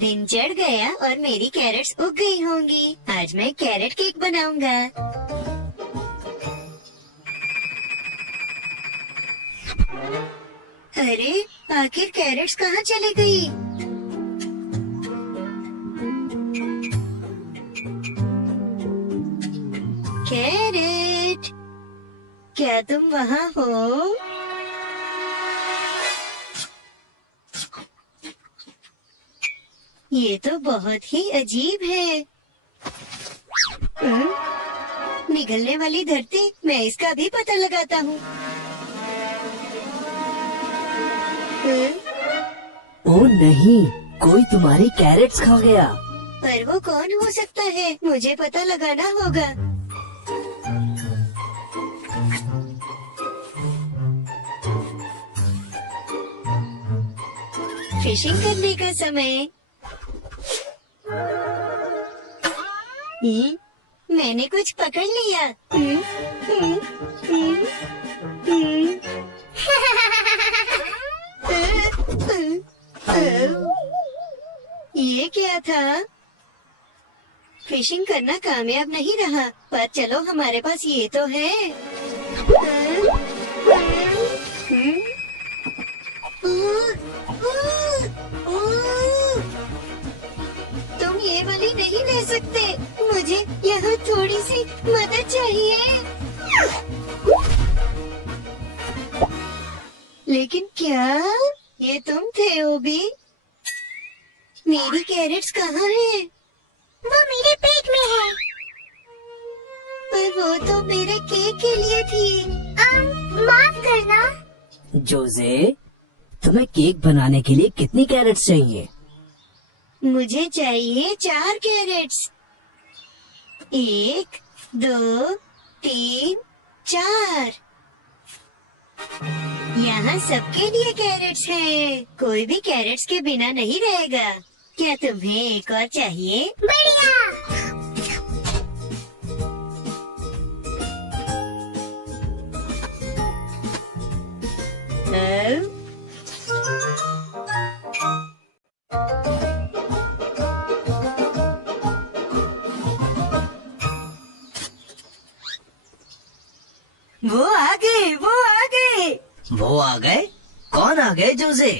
दिन चढ़ गया और मेरी कैरेट्स उग गई होंगी। आज मैं कैरेट केक बनाऊंगा। अरे आखिर कैरेट्स कहाँ चली गई? कैरेट, क्या तुम वहाँ हो? ये तो बहुत ही अजीब है। निगलने वाली धरती, मैं इसका भी पता लगाता हूँ। ओ नहीं, कोई तुम्हारी कैरेट्स खा गया। पर वो कौन हो सकता है? मुझे पता लगाना होगा। फिशिंग करने का समय। मैंने कुछ पकड़ लिया। ये क्या था? फिशिंग करना कामयाब नहीं रहा, पर चलो हमारे पास ये तो है। तुम ये वाली नहीं ले सकते, मुझे यहाँ थोड़ी सी मदद चाहिए। लेकिन क्या ये तुम थे ओबी? मेरी कैरेट्स कहाँ हैं? वो मेरे पेट में है। पर वो तो मेरे केक के लिए थी। माफ करना। जोजे, तुम्हें केक बनाने के लिए कितनी कैरेट्स चाहिए? मुझे चाहिए 4 कैरेट्स। 1, 2, 3, 4। यहाँ सबके लिए कैरेट्स हैं। कोई भी कैरेट्स के बिना नहीं रहेगा। क्या तुम्हें एक और चाहिए? बढ़िया। वो आ गए, वो आ गए। वो आ गए? कौन आ गए जोजे?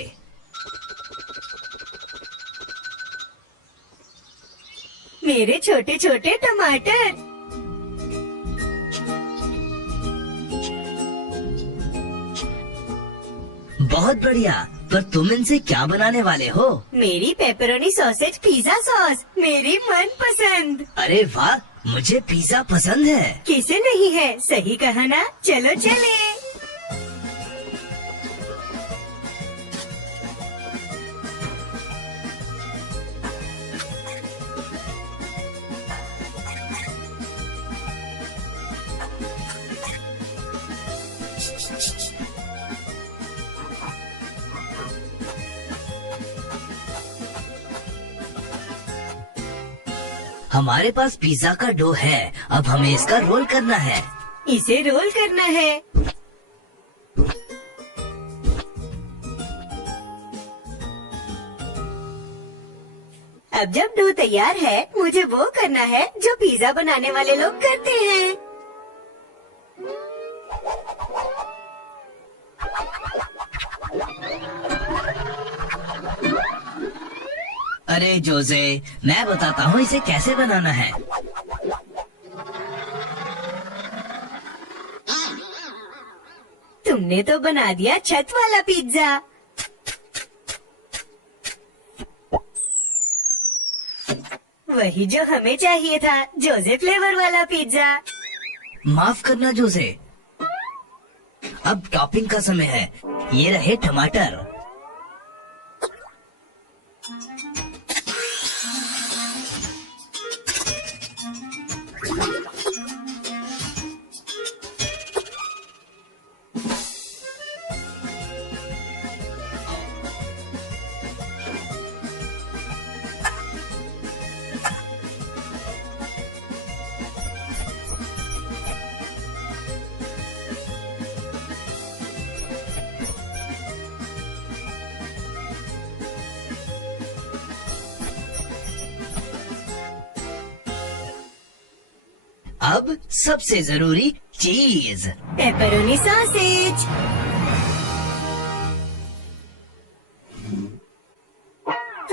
मेरे छोटे छोटे टमाटर। बहुत बढ़िया, पर तुम इनसे क्या बनाने वाले हो? मेरी पेपरोनी सॉसेज पिज्जा सॉस, मेरी मनपसंद। अरे वाह, मुझे पिज्जा पसंद है। किसे नहीं है? सही कहा ना? चलो चले। हमारे पास पिज्जा का डो है, अब हमें इसका रोल करना है। इसे रोल करना है। अब जब डो तैयार है, मुझे वो करना है जो पिज्जा बनाने वाले लोग करते हैं। अरे जोजे, मैं बताता हूँ इसे कैसे बनाना है। तुमने तो बना दिया छत वाला पिज्जा। वही जो हमें चाहिए था, जोजे फ्लेवर वाला पिज्जा। माफ करना जोजे, अब टॉपिंग का समय है। ये रहे टमाटर। अब सबसे जरूरी चीज, पेपरोनी सॉसेज।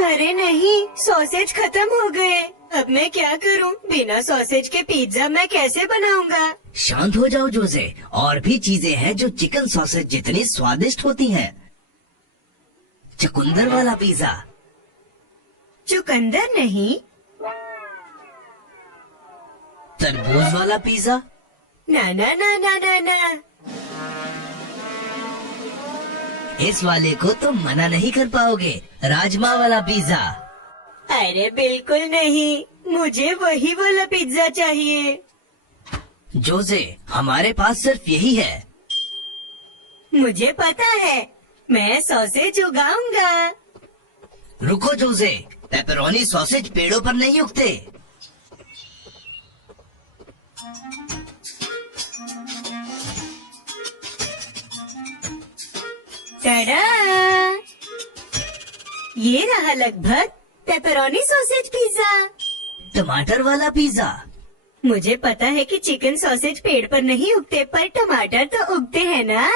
अरे नहीं, सॉसेज खत्म हो गए। अब मैं क्या करूं? बिना सॉसेज के पिज्जा मैं कैसे बनाऊंगा? शांत हो जाओ जोसे, और भी चीजें हैं जो चिकन सॉसेज जितनी स्वादिष्ट होती हैं। चुकंदर वाला पिज्जा। चुकंदर नहीं, तरबूज वाला पिज्जा। ना ना ना ना ना ना। इस वाले को तो मना नहीं कर पाओगे, राजमा वाला पिज्जा। अरे बिल्कुल नहीं, मुझे वही वाला पिज्जा चाहिए। जोसे, हमारे पास सिर्फ यही है। मुझे पता है, मैं सॉसेज उगाऊंगा। रुको जोसे, पेपरोनी सॉसेज पेड़ों पर नहीं उगते। टडा! ये रहा लगभग पेपरोनी सॉसेज पिज्जा। टमाटर वाला पिज्जा। मुझे पता है कि चिकन सॉसेज पेड़ पर नहीं उगते, पर टमाटर तो उगते हैं ना।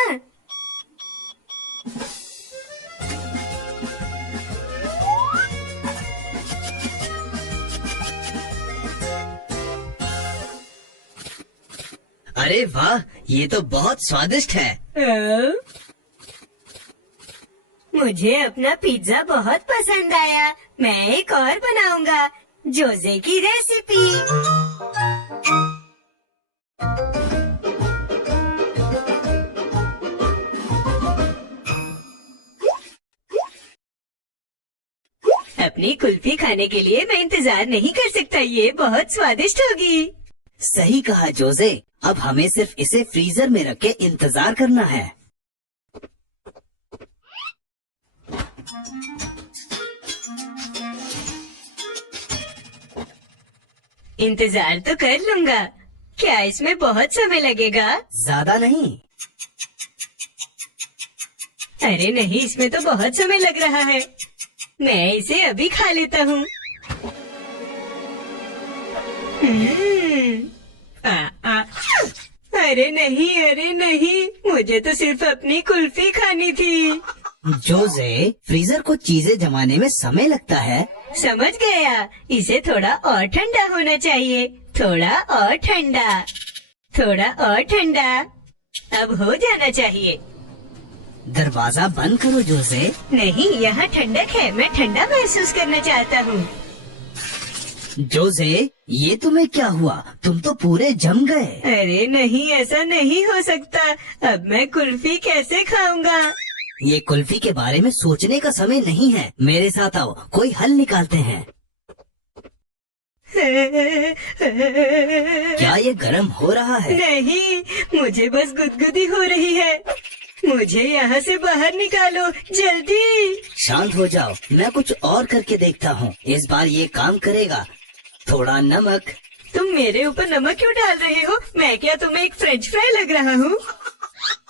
अरे वाह, ये तो बहुत स्वादिष्ट है। मुझे अपना पिज्जा बहुत पसंद आया। मैं एक और बनाऊंगा, जोसे की रेसिपी। अपनी कुल्फी खाने के लिए मैं इंतजार नहीं कर सकता। ये बहुत स्वादिष्ट होगी। सही कहा जोसे, अब हमें सिर्फ इसे फ्रीजर में रख के इंतजार करना है। इंतजार तो कर लूंगा। क्या इसमें बहुत समय लगेगा? ज्यादा नहीं। अरे नहीं, इसमें तो बहुत समय लग रहा है। मैं इसे अभी खा लेता हूँ। अरे नहीं, मुझे तो सिर्फ अपनी कुल्फी खानी थी। जोसे, फ्रीजर को चीजें जमाने में समय लगता है। समझ गया, इसे थोड़ा और ठंडा होना चाहिए। थोड़ा और ठंडा, थोड़ा और ठंडा। अब हो जाना चाहिए। दरवाजा बंद करो जोसे। नहीं, यहाँ ठंडक है। मैं ठंडा महसूस करना चाहता हूँ। जोसे, ये तुम्हें क्या हुआ? तुम तो पूरे जम गए। अरे नहीं, ऐसा नहीं हो सकता। अब मैं कुल्फी कैसे खाऊंगा? ये कुल्फी के बारे में सोचने का समय नहीं है। मेरे साथ आओ, कोई हल निकालते हैं। क्या ये गर्म हो रहा है? नहीं, मुझे बस गुदगुदी हो रही है। मुझे यहाँ से बाहर निकालो, जल्दी। शांत हो जाओ, मैं कुछ और करके देखता हूँ। इस बार ये काम करेगा। थोड़ा नमक। तुम मेरे ऊपर नमक क्यों डाल रहे हो? मैं क्या तुम्हें एक फ्रेंच फ्राई लग रहा हूँ?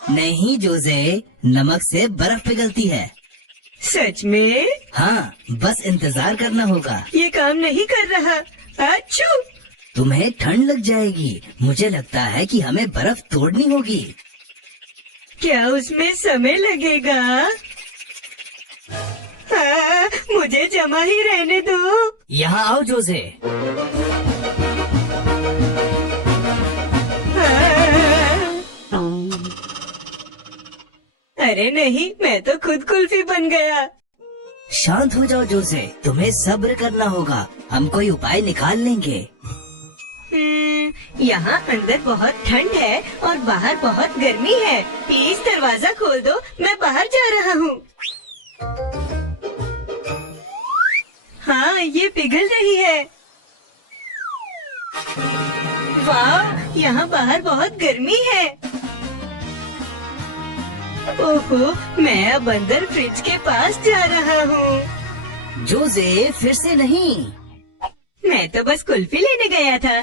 नहीं जोसे, नमक से बर्फ पिघलती है। सच में? हाँ, बस इंतजार करना होगा। ये काम नहीं कर रहा। अच्छू! तुम्हें ठंड लग जाएगी। मुझे लगता है कि हमें बर्फ तोड़नी होगी। क्या उसमें समय लगेगा? मुझे जमा ही रहने दो। यहाँ आओ जोसे। अरे नहीं, मैं तो खुद कुल्फी बन गया। शांत हो जाओ जोसे, तुम्हें सब्र करना होगा। हम कोई उपाय निकाल लेंगे। यहाँ अंदर बहुत ठंड है और बाहर बहुत गर्मी है। प्लीज दरवाजा खोल दो, मैं बाहर जा रहा हूँ। हाँ, ये पिघल रही है। वाह, यहाँ बाहर बहुत गर्मी है। ओहो, मैं अब अंदर फ्रिज के पास जा रहा हूँ। जोसे, फिर से नहीं। मैं तो बस कुल्फी लेने गया था।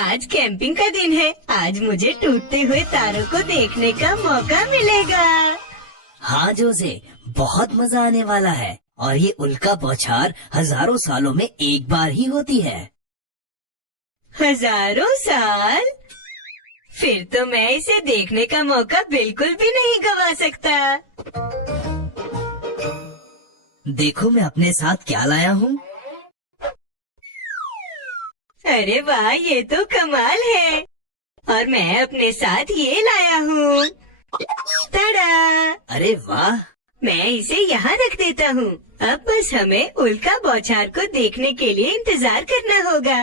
आज कैंपिंग का दिन है। आज मुझे टूटते हुए तारों को देखने का मौका मिलेगा। हाँ जोसे, बहुत मजा आने वाला है। और ये उल्का बौछार हजारों सालों में एक बार ही होती है। हजारों साल? फिर तो मैं इसे देखने का मौका बिल्कुल भी नहीं गवा सकता। देखो मैं अपने साथ क्या लाया हूँ। अरे वाह, ये तो कमाल है। और मैं अपने साथ ये लाया हूँ। तड़ा! अरे वाह, मैं इसे यहाँ रख देता हूँ। अब बस हमें उल्का बौछार को देखने के लिए इंतजार करना होगा।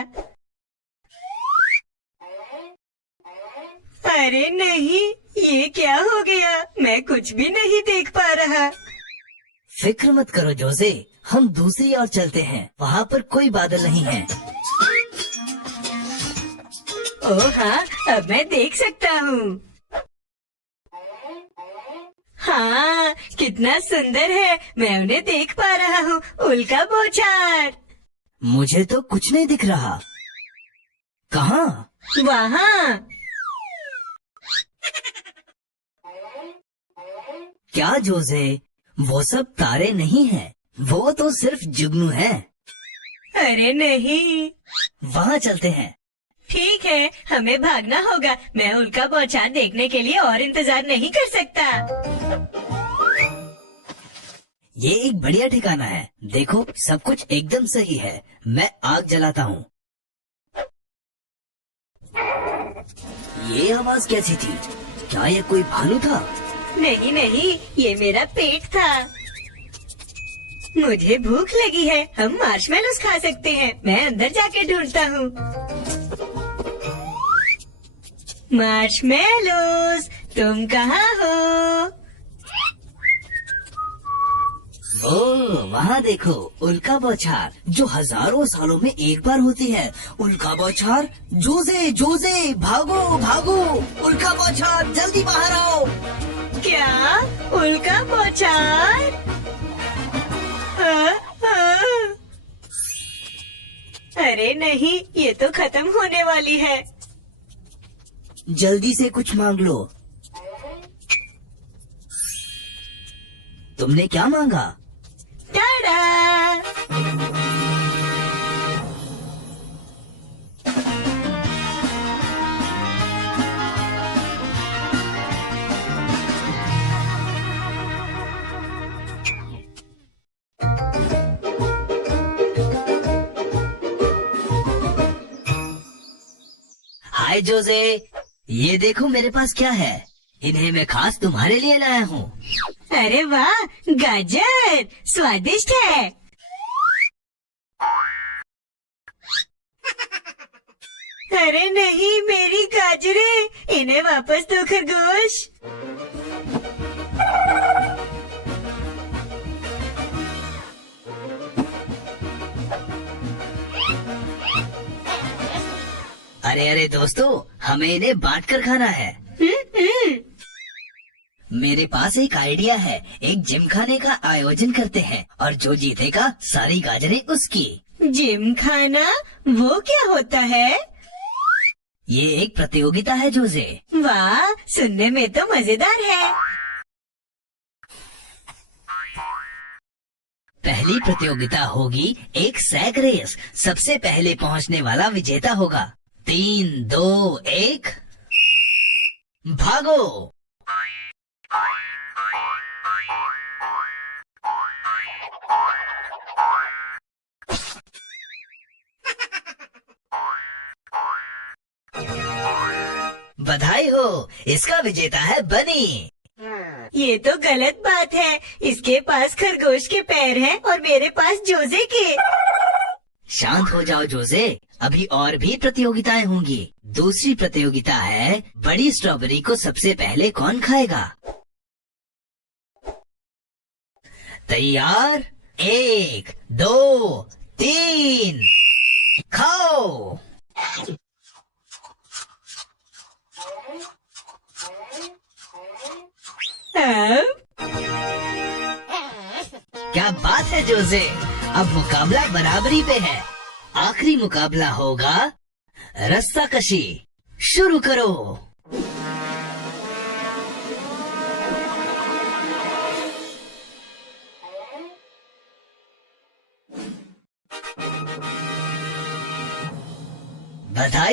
अरे नहीं, ये क्या हो गया? मैं कुछ भी नहीं देख पा रहा। फिक्र मत करो जोसे, हम दूसरी ओर चलते हैं। वहाँ पर कोई बादल नहीं है। ओह हाँ, अब मैं देख सकता हूँ। हाँ, कितना सुंदर है। मैं उन्हें देख पा रहा हूँ। उल्का बौछार। मुझे तो कुछ नहीं दिख रहा। कहाँ? वहाँ। क्या जोसे, वो सब तारे नहीं हैं, वो तो सिर्फ जुगनू है। अरे नहीं। वहाँ चलते हैं। ठीक है, हमें भागना होगा। मैं उल्का बौछार देखने के लिए और इंतजार नहीं कर सकता। ये एक बढ़िया ठिकाना है। देखो सब कुछ एकदम सही है। मैं आग जलाता हूँ। ये आवाज कैसी थी? क्या ये कोई भालू था? नहीं नहीं, ये मेरा पेट था। मुझे भूख लगी है। हम मार्शमेलोस खा सकते हैं। मैं अंदर जाके ढूंढता हूँ। मार्शमेलोस, तुम कहाँ हो? ओ, वहाँ देखो, उल्का बौछार जो हजारों सालों में एक बार होती है। उल्का बौछार, जोसे जोसे, भागो भागो, उल्का बौछार, जल्दी बाहर आओ। क्या? उल्का बौछार? अरे नहीं, ये तो खत्म होने वाली है। जल्दी से कुछ मांग लो। तुमने क्या मांगा? टाडा! हाय जोसे, ये देखो मेरे पास क्या है। इन्हें मैं खास तुम्हारे लिए लाया हूँ। अरे वाह, गाजर स्वादिष्ट है। अरे नहीं, मेरी गाजरें। इन्हें वापस दो खरगोश। अरे अरे दोस्तों, हमें इन्हें बांट कर खाना है। मेरे पास एक आइडिया है। एक जिम खाने का आयोजन करते हैं और जो जीतेगा सारी गाजरें उसकी। जिम खाना? वो क्या होता है? ये एक प्रतियोगिता है जोसे। वाह, सुनने में तो मजेदार है। पहली प्रतियोगिता होगी एक सैक रेस। सबसे पहले पहुंचने वाला विजेता होगा। 3, 2, 1, भागो। बधाई हो, इसका विजेता है बनी। ये तो गलत बात है। इसके पास खरगोश के पैर हैं और मेरे पास जोसे के। शांत हो जाओ जोसे, अभी और भी प्रतियोगिताएं होंगी। दूसरी प्रतियोगिता है बड़ी स्ट्रॉबेरी को सबसे पहले कौन खाएगा। तैयार? 1, 2, 3, खाओ। क्या बात है जोसे, अब मुकाबला बराबरी पे है। आखिरी मुकाबला होगा रस्साकशी। शुरू करो।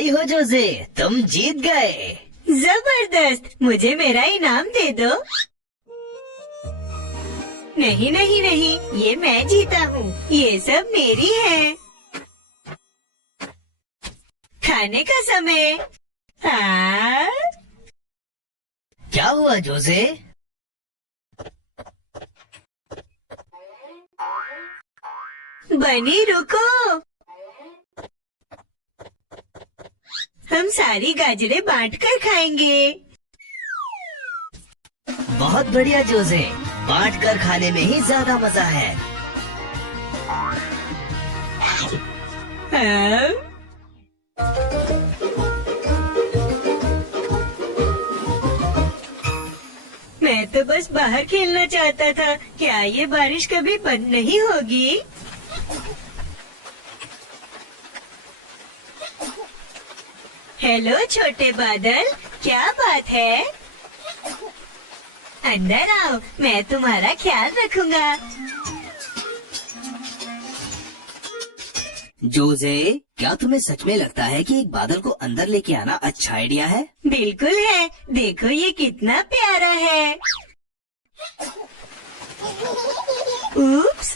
बधाई हो जोजे, तुम जीत गए। जबरदस्त, मुझे मेरा इनाम दे दो। नहीं नहीं नहीं, ये मैं जीता हूँ, ये सब मेरी है। खाने का समय। क्या हुआ जोजे? बनी रुको, हम सारी गाजरें बांटकर खाएंगे। बहुत बढ़िया जोजे, बांट कर खाने में ही ज्यादा मजा है। हाँ? मैं तो बस बाहर खेलना चाहता था। क्या ये बारिश कभी बंद नहीं होगी? हेलो छोटे बादल, क्या बात है? अंदर आओ, मैं तुम्हारा ख्याल रखूंगा। जोजे, क्या तुम्हें सच में लगता है कि एक बादल को अंदर लेके आना अच्छा आइडिया है? बिल्कुल है, देखो ये कितना प्यारा है। उप्स।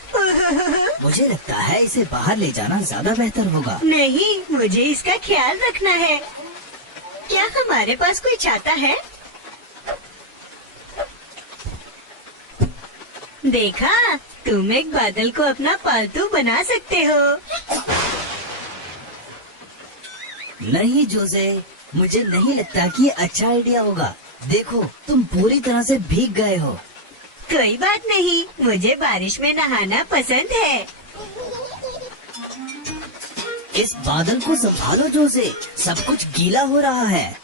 मुझे लगता है इसे बाहर ले जाना ज्यादा बेहतर होगा। नहीं, मुझे इसका ख्याल रखना है। क्या हमारे पास कोई छाता है? देखा, तुम एक बादल को अपना पालतू बना सकते हो। नहीं जोजे, मुझे नहीं लगता कि ये अच्छा आइडिया होगा। देखो, तुम पूरी तरह से भीग गए हो। कोई बात नहीं, मुझे बारिश में नहाना पसंद है। इस बादल को संभालो जोजे, सब कुछ गीला हो रहा है।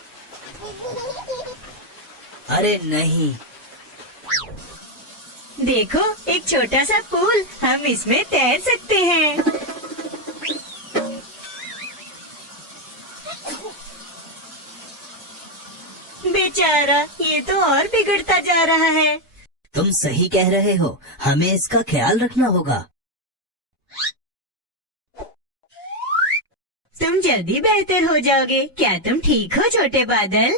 अरे नहीं। देखो, एक छोटा सा पुल, हम इसमें तैर सकते हैं। बेचारा, ये तो और बिगड़ता जा रहा है। तुम सही कह रहे हो, हमें इसका ख्याल रखना होगा। तुम जल्दी बेहतर हो जाओगे। क्या तुम ठीक हो छोटे बादल?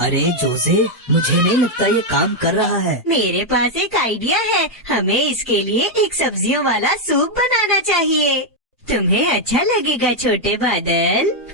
अरे जोजे, मुझे नहीं लगता ये काम कर रहा है। मेरे पास एक आइडिया है। हमें इसके लिए एक सब्जियों वाला सूप बनाना चाहिए। तुम्हें अच्छा लगेगा छोटे बादल।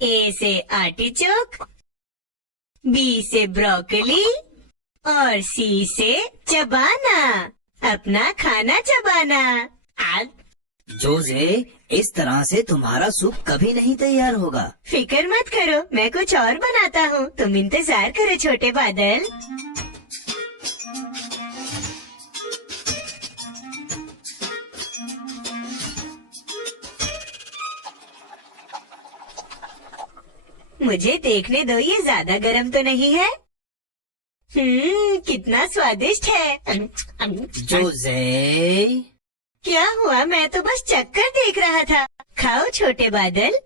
ए से आर्टिचोक, बी से ब्रोकली और सी से चबाना। अपना खाना चबाना। जोजे, इस तरह से तुम्हारा सूप कभी नहीं तैयार होगा। फिक्र मत करो, मैं कुछ और बनाता हूँ। तुम इंतजार करो छोटे बादल। मुझे देखने दो, ये ज्यादा गर्म तो नहीं है? कितना स्वादिष्ट है। जोजे, क्या हुआ? मैं तो बस चक्कर देख रहा था। खाओ छोटे बादल।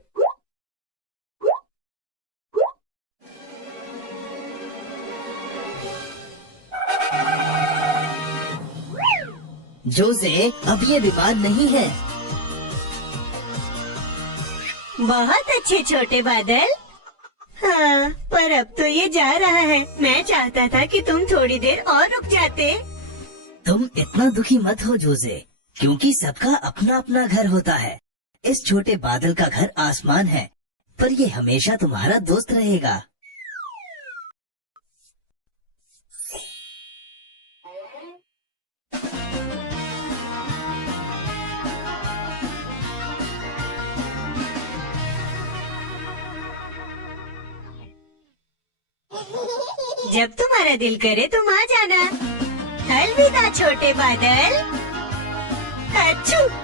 जोजे, अब ये बीमार नहीं है। बहुत अच्छे छोटे बादल। हाँ, पर अब तो ये जा रहा है। मैं चाहता था कि तुम थोड़ी देर और रुक जाते। तुम इतना दुखी मत हो जोजे, क्योंकि सबका अपना अपना घर होता है। इस छोटे बादल का घर आसमान है, पर ये हमेशा तुम्हारा दोस्त रहेगा। जब तुम्हारा दिल करे तुम आ जाना। अलविदा छोटे बादल। अच्छू।